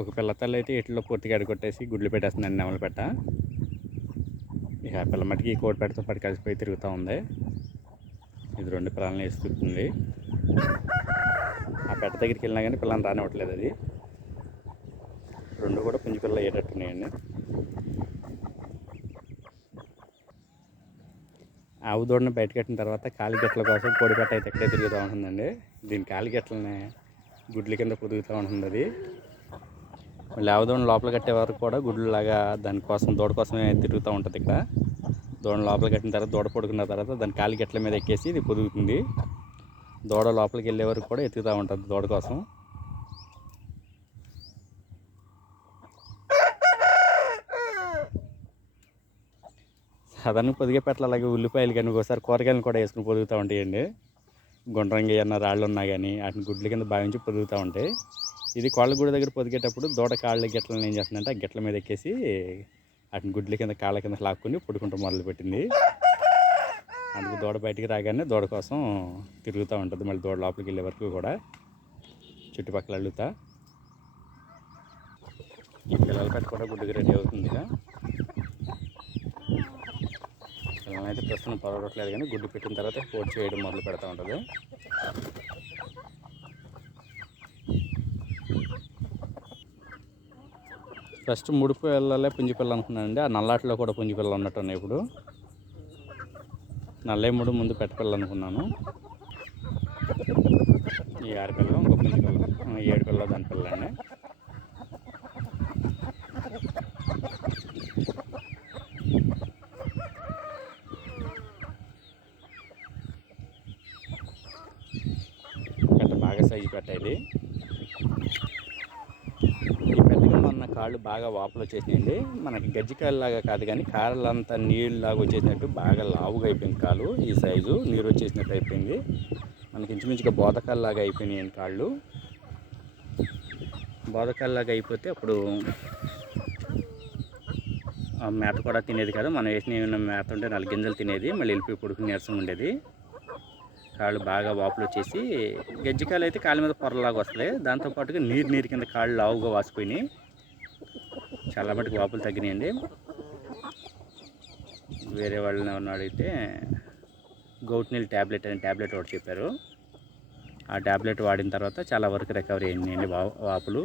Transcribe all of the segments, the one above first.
ఒక పిల్ల తల్లి అయితే ఇట్లో పూర్తిగా అడగొట్టేసి గుడ్లు పెట్టేస్తుందండి నెమలు పెట్ట. ఇక పిల్ల మట్టికి ఈ పెట్టతో పాటు కలిసిపోయి తిరుగుతూ ఉంది. ఇది రెండు పిల్లల్ని వేసుకుంటుంది ఆ పెట్ట దగ్గరికి వెళ్ళినా కానీ పిల్లల్ని రానివ్వట్లేదు అది. రెండు కూడా పుంజు పిల్లలు అయ్యేటట్టున్నాయండి. ఆవు దూడని బయట కట్టిన తర్వాత కాలిగట్ల కోసం కోడి పెట్ట అయితే ఎక్కడే తిరుగుతూ ఉంటుందండి. దీని కాలిగట్లని గుడ్ల కింద పొదుగుతూ ఉంటుంది అది లేవదోని లోపల కట్టే వరకు కూడా గుడ్లు లాగా దానికోసం దూడ కోసమే తిరుగుతూ ఉంటుంది ఇక్కడ. దూడ లోపల కట్టిన తర్వాత దూడ పడుకున్న తర్వాత దాని కాలి గట్ల మీద ఎక్కేసి ఇది పొదుగుతుంది. దూడ లోపలికి వెళ్ళే వరకు కూడా ఎత్తుకుతూ ఉంటుంది దూడ కోసం. సాధారణ పొదిగే పెట్టలు అలాగే ఉల్లిపాయలు కానీ ఒకసారి కూరగాయలు కూడా వేసుకుని పొదుగుతూ ఉంటాయండి. గుండ్రంగా ఏమన్నా రాళ్ళు ఉన్నా కానీ వాటిని గుడ్ల కింద భావించి పొదుగుతూ ఉంటాయి. ఇది కోళ్ళగూడ గుడి దగ్గర పొదిగేటప్పుడు దూడ కాళ్ళ గిట్లని ఏం చేస్తుందంటే ఆ గిట్ల మీద ఎక్కేసి వాటిని గుడ్ల కింద కాళ్ళ కింద లాక్కుని పుడుకుంటూ మొదలుపెట్టింది. అందుకు దూడ బయటికి రాగానే దూడ కోసం తిరుగుతూ ఉంటుంది. మళ్ళీ దూడ లోపలికి వెళ్ళే వరకు కూడా చుట్టుపక్కల అల్లుతా. ఈ పిల్లల పెట్ట కూడా గుడ్డుకి రెడీ అవుతుంది పిల్లలైతే ప్రస్తుతం పొరగట్లేదు కానీ గుడ్డు పెట్టిన తర్వాత పోటీ చేయడం మొదలు పెడతా ఉంటుంది. ఫస్ట్ మూడు పిల్లలే పుంజి పిల్ల అనుకున్నానండి. ఆ నల్లాటిలో కూడా పుంజి పిల్ల ఇప్పుడు. నల్లే మూడు ముందు పెట్టపిల్ల అనుకున్నాను. ఈ ఆరు పిల్ల ఇంకో పుంజి పిల్ల. ఈ ఏడు పిల్ల దాని పిల్ల అండి పెట్ట బాగా సైజు పెట్టాయి ఇది ఈ పెట్టగా మొన్న కాళ్ళు బాగా వాపులు వచ్చేసినాయండి మనకి గజ్జికాయలాగా కాదు కానీ కాళ్ళంతా నీళ్ళలాగా వచ్చేసినట్టు బాగా లావుగా అయిపోయింది కాలు ఈ సైజు. నీరు వచ్చేసినట్టు అయిపోయింది. మనకి ఇంచుమించుగా బోధకాల్లాగా అయిపోయినాయి కాళ్ళు. బోధకాల్లాగా అయిపోతే అప్పుడు ఆ మేత కూడా తినేది కదా. మనం వేసిన మేత ఉంటే నాలుగు గింజలు తినేది. మళ్ళీ వెళ్ళిపోయి పొడుకుని నీరసం ఉండేది. కాళ్ళు బాగా వాపులు వచ్చేసి గజ్జికాయలు అయితే కాళ్ళ మీద పొరలాగా వస్తాయి. దాంతోపాటుగా నీరు నీరు కింద కాళ్ళు లావుగా వాసిపోయినాయి. చాలా మటుకు వాపులు తగ్గినాయండి. వేరే వాళ్ళని ఎవరిని అడిగితే గౌట్ నీల్ ట్యాబ్లెట్ అనే ట్యాబ్లెట్ ఒకటి చెప్పారు. ఆ ట్యాబ్లెట్ వాడిన తర్వాత చాలా వరకు రికవరీ అయిందండి వా వాపులు.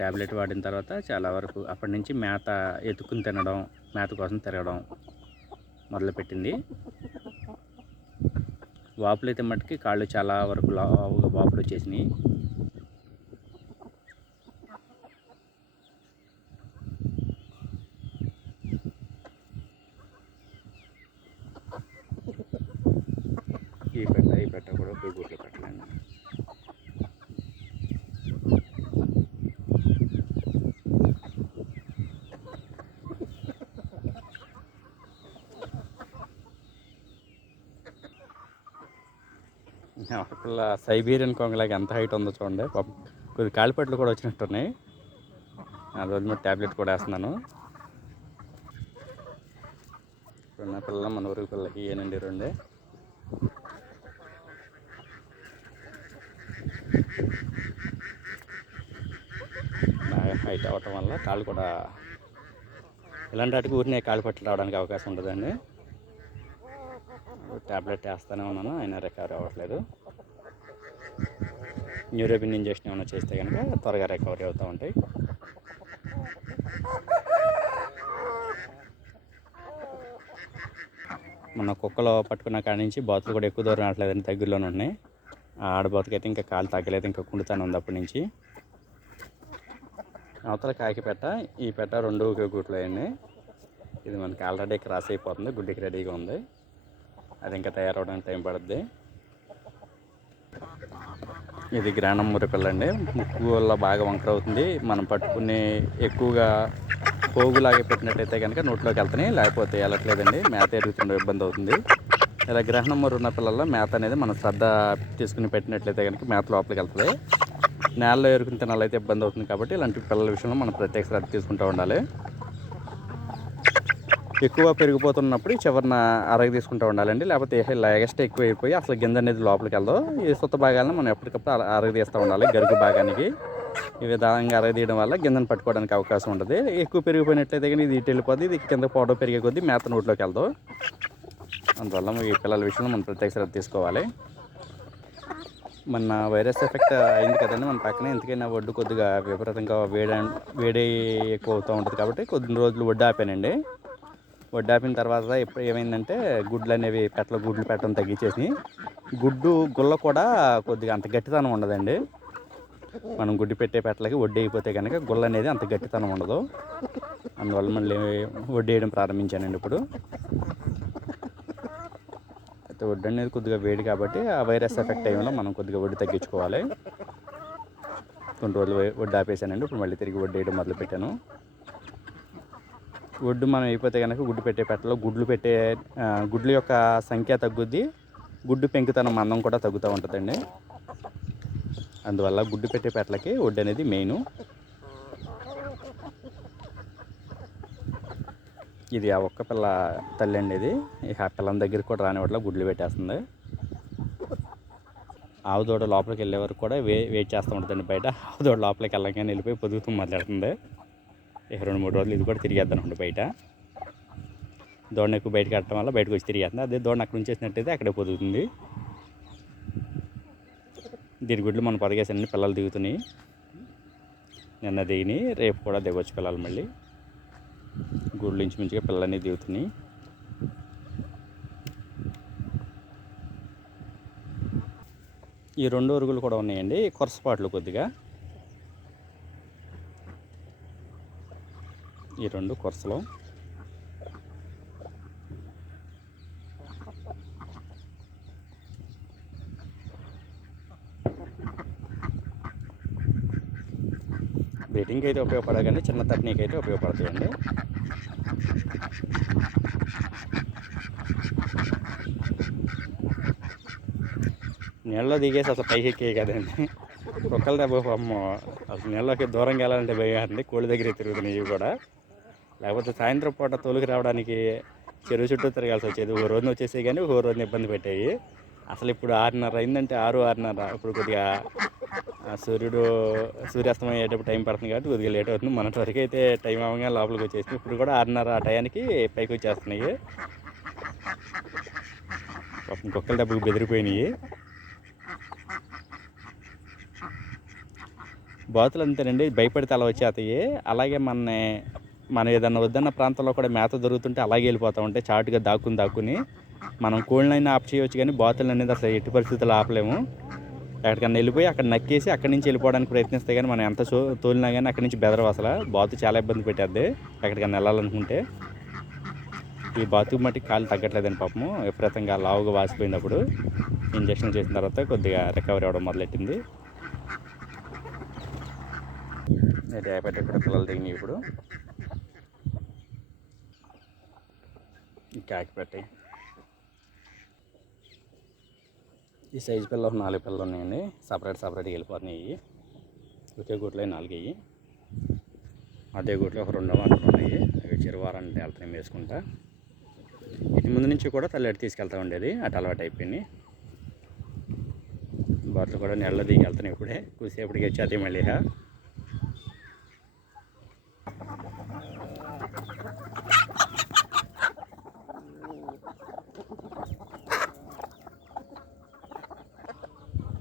ట్యాబ్లెట్ వాడిన తర్వాత చాలా వరకు అప్పటి నుంచి మేత ఎత్తుకుని తినడం మేత కోసం తిరగడం మొదలుపెట్టింది. వాపులు అయితే మట్టుకి కాళ్ళు చాలా వరకు లావుగా వాపులు వచ్చేసినాయి. ఈ పెట్ట ఈ పెట్ట కూడా పోయి గుడ్లు పిల్ల సైబీరియన్ కొంగలాగా ఎంత హైట్ ఉందో చూడండి. పాపం కొద్ది కాలిపట్లు కూడా వచ్చినట్టున్నాయి. ఆ రోజు మీద ట్యాబ్లెట్ కూడా వేస్తున్నాను. నా పిల్ల మన ఊరి పిల్లకి ఏనండి రెండే? హైట్ అవ్వటం వల్ల కాళ్ళు కూడా ఇలాంటి వాటికి ఊరినే కాలు పట్టి రావడానికి అవకాశం ఉండదండి. ట్యాబ్లెట్ వేస్తూనే ఉన్నాను అయినా రికవరీ అవ్వట్లేదు. న్యూరోబిన్ ఇంజెక్షన్ ఏమైనా చేస్తే కనుక త్వరగా రికవరీ అవుతూ ఉంటాయి. మన కుక్కలో పట్టుకున్న కాడి నుంచి బాతులు కూడా ఎక్కువ దూరం రావట్లేదని దగ్గరలోనే ఉన్నాయి. ఆ ఆడబాతుకైతే ఇంకా కాలు తగ్గలేదు ఇంకా కుండుతానే ఉంది అప్పటి నుంచి. అవతల కాకి పెట్ట ఈ పెట్ట రెండు ఒకే గుట్లో అయింది. ఇది మనకి ఆల్రెడీ క్రాస్ అయిపోతుంది గుడ్డికి రెడీగా ఉంది. అది ఇంకా తయారవడానికి టైం పడుద్ది. ఇది గ్రానం మురకలండి. ముక్కు వల్ల బాగా వంకర అవుతుంది మనం పట్టుకుని ఎక్కువగా పోగులాగే పెట్టినట్టయితే కనుక నోట్లోకి వెళ్తున్నాయి లేకపోతే వెళ్ళట్లేదండి మేత ఎరుగుతుండే ఇబ్బంది అవుతుంది. ఇలా గ్రహణం మురు ఉన్న పిల్లల్లో మేత అనేది మనం శ్రద్ధ తీసుకుని పెట్టినట్లయితే కనుక మేత లోపలికి వెళ్తుంది. నేలలో ఎరుకుని తినాలైతే ఇబ్బంది అవుతుంది కాబట్టి ఇలాంటి పిల్లల విషయంలో మనం ప్రత్యేక శ్రద్ధ తీసుకుంటూ ఉండాలి. ఎక్కువ పెరిగిపోతున్నప్పుడు ఈ చివరిన అరగ తీసుకుంటూ ఉండాలండి. లేకపోతే ఇలా ఎగస్ట్రా ఎక్కువ అయిపోయి అసలు గింజ అనేది లోపలికి వెళ్దాం ఈ సొత్త భాగాలను మనం ఎప్పటికప్పుడు అరగ తీస్తూ ఉండాలి గరుగు భాగానికి. ఈ విధంగా అరగ తీయడం వల్ల గింజను పట్టుకోవడానికి అవకాశం ఉంటుంది ఎక్కువ పెరిగిపోయినట్లయితే కానీ ఇది ఇటు వెళ్ళిపోద్ది ఇది కింద పౌడర్ పెరిగే కొద్దీ మేత నోట్లోకి వెళ్దాం. అందువల్ల ఈ పిల్లల విషయంలో మనం ప్రత్యేక శ్రద్ధ తీసుకోవాలి. మన వైరస్ ఎఫెక్ట్ అయింది కదండి మన పక్కన. ఎందుకైనా ఒడ్డు కొద్దిగా విపరీతంగా వేడి వేడి ఎక్కువ అవుతూ ఉంటుంది కాబట్టి కొద్ది రోజులు వడ్డు ఆపానండి. వడ్డాపిన ఆపిన తర్వాత ఇప్పుడు ఏమైందంటే గుడ్లు అనేవి పెట్టల గుడ్లు పెట్టడం తగ్గించేసి గుడ్డు గుల్ల కూడా కొద్దిగా అంత గట్టితనం ఉండదండి. మనం గుడ్డు పెట్టే పెట్టలకి వడ్డీ అయిపోతే కనుక గుల్ల అనేది అంత గట్టితనం ఉండదు. అందువల్ల మళ్ళీ వడ్డీ వేయడం ప్రారంభించానండి ఇప్పుడు. అయితే వడ్డు అనేది కొద్దిగా వేడి కాబట్టి ఆ వైరస్ ఎఫెక్ట్ అయ్యేలా మనం కొద్దిగా వడ్డీ తగ్గించుకోవాలి. కొన్ని రోజులు వడ్డీ ఆపేసానండి ఇప్పుడు మళ్ళీ తిరిగి వడ్డీ వేయడం మొదలుపెట్టాను. ఒడ్డు మనం అయిపోతే కనుక గుడ్డు పెట్టే పెట్టలో గుడ్లు పెట్టే గుడ్లు గుడ్ల యొక్క సంఖ్య తగ్గుద్ది. గుడ్డు పెంకుతనం మందం కూడా తగ్గుతూ ఉంటుందండి. అందువల్ల గుడ్డు పెట్టే పెట్టలకి ఒడ్డు అనేది మెయిన్. ఇది ఆ ఒక్క పిల్ల తల్లి అండి ఇది. ఇక ఆ పిల్లని దగ్గరికి కూడా రాని వాటిలో గుడ్లు పెట్టేస్తుంది. ఆవు దూడ లోపలికి వెళ్ళే వరకు కూడా వే వెయిట్ చేస్తూ ఉంటుందండి బయట. ఆవు దూడ లోపలికి వెళ్ళగానే వెళ్ళిపోయి పొదుగుతూ మాట్లాడుతుంది ఇక రెండు మూడు రోజులు ఇది కూడా తిరిగేద్దానండి బయట. దోడని ఎక్కువ బయటకు కట్టడం వల్ల బయటకు వచ్చి తిరిగేస్తుంది. అదే దోడని అక్కడ ఉంచేసినట్టయితే అక్కడే పొదుగుతుంది. దీని గుడ్లు మనం పదిగేసానండి పిల్లలు దిగుతున్నాయి. నిన్న దిగినాయి రేపు కూడా దిగొచ్చు పిల్లలు మళ్ళీ. గుడ్లు ఇంచుమించుగా పిల్లలన్నీ దిగుతున్నాయి. ఈ రెండు ఉరుగులు కూడా ఉన్నాయండి కొరసపాట్లు కొద్దిగా. ఈ రెండు కొరసలు. బెట్టింగ్కి అయితే ఉపయోగపడదు కానీ చిన్న తట్నీకి అయితే ఉపయోగపడుతుందండి. నీళ్ళలో దిగేసి అసలు పైకి ఎక్కే కదండి. కుక్కల దెబ్బ అమ్మ అసలు నీళ్ళకి దూరంగా వెళ్ళాలంటే భయం అండి కోళ్ళ దగ్గర తిరుగుతున్నాయి ఇవి కూడా. లేకపోతే సాయంత్రం పూట తోలుకి రావడానికి చెరువు చుట్టూ తిరగాల్సి వచ్చేది. ఒక రోజున వచ్చేసి కానీ ఒక రోజున ఇబ్బంది పెట్టాయి. అసలు ఇప్పుడు ఆరున్నర అయిందంటే ఆరు ఆరున్నర. ఇప్పుడు కొద్దిగా సూర్యుడు సూర్యాస్తమయం అయ్యేటప్పుడు టైం పడుతుంది కాబట్టి కొద్దిగా లేట్ అవుతుంది. మొన్నటి వరకు అయితే టైం అవగా లోపలికి వచ్చేసింది. ఇప్పుడు కూడా ఆరున్నర ఆ టయానికి పైకి వచ్చేస్తున్నాయి. పాపం కుక్కల దెబ్బకు బెదిరిపోయినాయి. బాతులు అంతేనండి భయపడితే అలా వచ్చేస్తాయి. అలాగే మన మనం ఏదన్నా వద్దన్న ప్రాంతంలో కూడా మేత దొరుకుతుంటే అలాగే వెళ్ళిపోతూ ఉంటాయి చాటుగా దాక్కుని దాక్కుని మనం కోళ్ళనైనా ఆఫ్ చేయవచ్చు కానీ బాతులు అనేది అసలు ఎట్టి పరిస్థితుల్లో ఆపలేము. ఎక్కడికన్నా వెళ్ళిపోయి అక్కడ నక్కేసి అక్కడి నుంచి వెళ్ళిపోవడానికి ప్రయత్నిస్తే కానీ మనం ఎంత సో తోలినా కానీ అక్కడి నుంచి బెదరవు అసలు. బాతు చాలా ఇబ్బంది పెట్టేద్ది ఎక్కడికన్నా వెళ్ళాలనుకుంటే. ఈ బాతుకు మట్టి కాలు తగ్గట్లేదండి పాపము. విపరీతంగా లావుగా వాసిపోయినప్పుడు ఇంజక్షన్ చేసిన తర్వాత కొద్దిగా రికవరీ అవ్వడం మొదలెట్టింది. రేపటి కూడా పిల్లలు దిగినాయి ఇప్పుడు. కాకి పెట్టి ఈ సైజు పిల్లలు ఒక నాలుగు పిల్లలు ఉన్నాయండి. సపరేట్ సపరేట్గా వెళ్ళిపోతున్నాయి ఒకే గుట్లో నాలుగు అయ్యి అదే గుట్లో ఒక రెండో అక్కడ ఉన్నాయి. అవి చిరువారంటే వెళ్తున్నాయి వేసుకుంటా ఇటు ముందు నుంచి కూడా తల్లి తీసుకెళ్తా ఉండేది. అటు అలవాటు అయిపోయింది. బాట్లు కూడా నెలలో దిగి వెళ్తున్నాయి ఇప్పుడే. కూసేపటికి వచ్చేది మళ్ళీ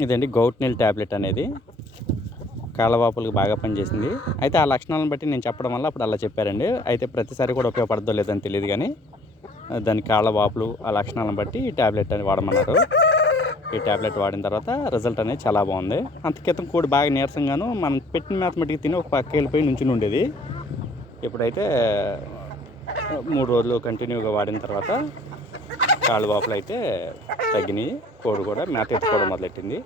ఇదండి గౌట్ నీల్ ట్యాబ్లెట్ అనేది. కాళ్ళవాపులకు బాగా పనిచేసింది. అయితే ఆ లక్షణాలను బట్టి నేను చెప్పడం వల్ల అప్పుడు అలా చెప్పారండి. అయితే ప్రతిసారి కూడా ఉపయోగపడదో లేదని తెలియదు కానీ దాని కాళ్ళవాపులు ఆ లక్షణాలను బట్టి ఈ ట్యాబ్లెట్ అని వాడమన్నారు. ఈ ట్యాబ్లెట్ వాడిన తర్వాత రిజల్ట్ అనేది చాలా బాగుంది. అంత క్రితం కోడి బాగా నీరసంగాను మనం పెట్టిన మ్యాథమెటిక్ తిని ఒక పక్క వెళ్ళిపోయి నుంచుని ఉండేది. ఇప్పుడైతే మూడు రోజులు కంటిన్యూగా వాడిన తర్వాత కాళ్ళు వాపులు అయితే తగ్గినాయి కోడి కూడా మేత ఎత్తుకోవడం మొదలెట్టింది.